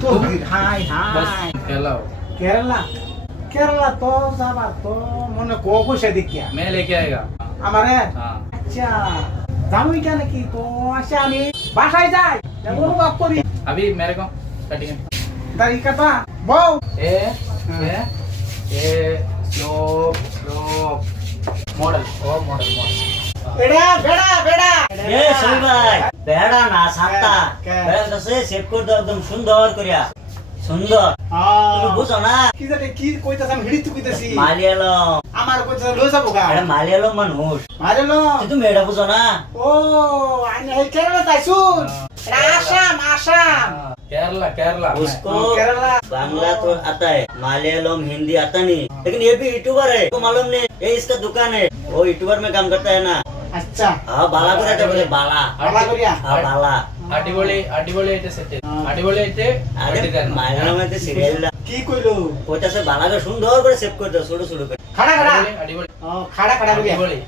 তুর্কি high high খেলাও কেরালা কেরালা তো যাবা তো মনে কো পয়সা দেখিয়া मैं लेके आएगा আমারে हाँ আচ্ছা যাবই কেন কি তো আসে আমি বাসায় যাই অনুভব করি अभी मेरे को कटिंग দাড়ি কাটা বউ ए ए स्लो स्लो मॉडल ओ मॉडल मॉडल বেড়া বেড়া বেড়া এ সই ভাই বেড়া না সাতটা কে? বেড়া সে সেভ করে দাও একদম সুন্দর করিয়া সুন্দর তুমি বুঝো না কি জানি কি কইতাছ আমি হিড়ি কইতাছি মালিয়ালম আমার কইতাছ লই যাবো গা এটা মালিয়ালম মানুষ আরে লো তুমি এটা বুঝো না ও আইনে এই কেরালা তাইছুন এটা আসাম আসাম केरला केरला उसको केरला बांग्ला तो आता है मालयालम हिंदी आता नहीं लेकिन ये भी यूट्यूबर है को मालूम नहीं ये इसका दुकान है वो यूट्यूबर में काम करता है ना আচ্ছা हाँ बाला को रहता है बोले बाला বালা করিয়া हाँ बाला अडिबोली आइटे सेट अडिबोली आइटे अरे मालयालम में तो सीरियल কি কইলো कोटा से बाला का सुंदर করে সেভ করে দাও ছোট ছোট করে খাড়া খাড়া अडिबोली ও খাড়া খাড়া করিয়া अडिबोली